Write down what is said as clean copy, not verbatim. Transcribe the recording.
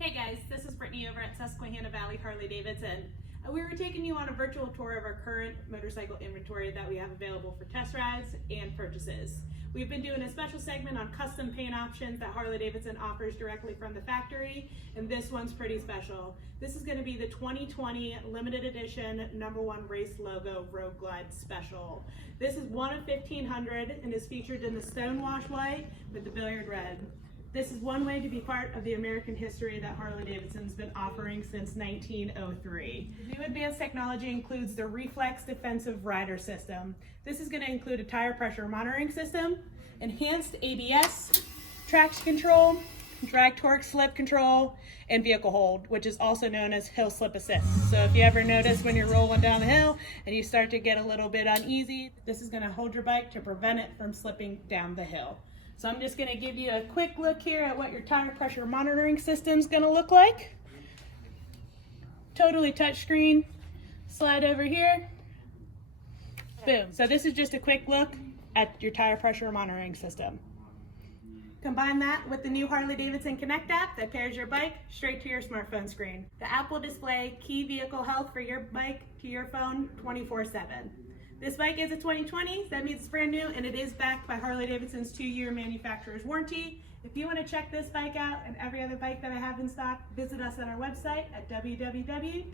Hey guys, this is Brittney over at Susquehanna Valley Harley-Davidson. We were taking you on a virtual tour of our current motorcycle inventory that we have available for test rides and purchases. We've been doing a special segment on custom paint options that Harley-Davidson offers directly from the factory, and this one's pretty special. This is going to be the 2020 limited edition #1 race logo Road Glide Special. This is one of 1,500 and is featured in the Stonewash White with the Billiard Red. This is one way to be part of the American history that Harley-Davidson's been offering since 1903. New advanced technology includes the Reflex Defensive Rider System. This is going to include a tire pressure monitoring system, enhanced ABS, traction control, drag torque slip control, and vehicle hold, which is also known as hill slip assist. So if you ever notice when you're rolling down the hill and you start to get a little bit uneasy, this is going to hold your bike to prevent it from slipping down the hill. So I'm just going to give you a quick look here at what your tire pressure monitoring system is going to look like. Totally touchscreen. Slide over here. Boom. So this is just a quick look at your tire pressure monitoring system. Combine that with the new Harley-Davidson Connect app that pairs your bike straight to your smartphone screen. The app will display key vehicle health for your bike to your phone 24/7. This bike is a 2020, that means it's brand new, and it is backed by Harley-Davidson's 2-year manufacturer's warranty. If you want to check this bike out and every other bike that I have in stock, visit us on our website at www.svhd.com.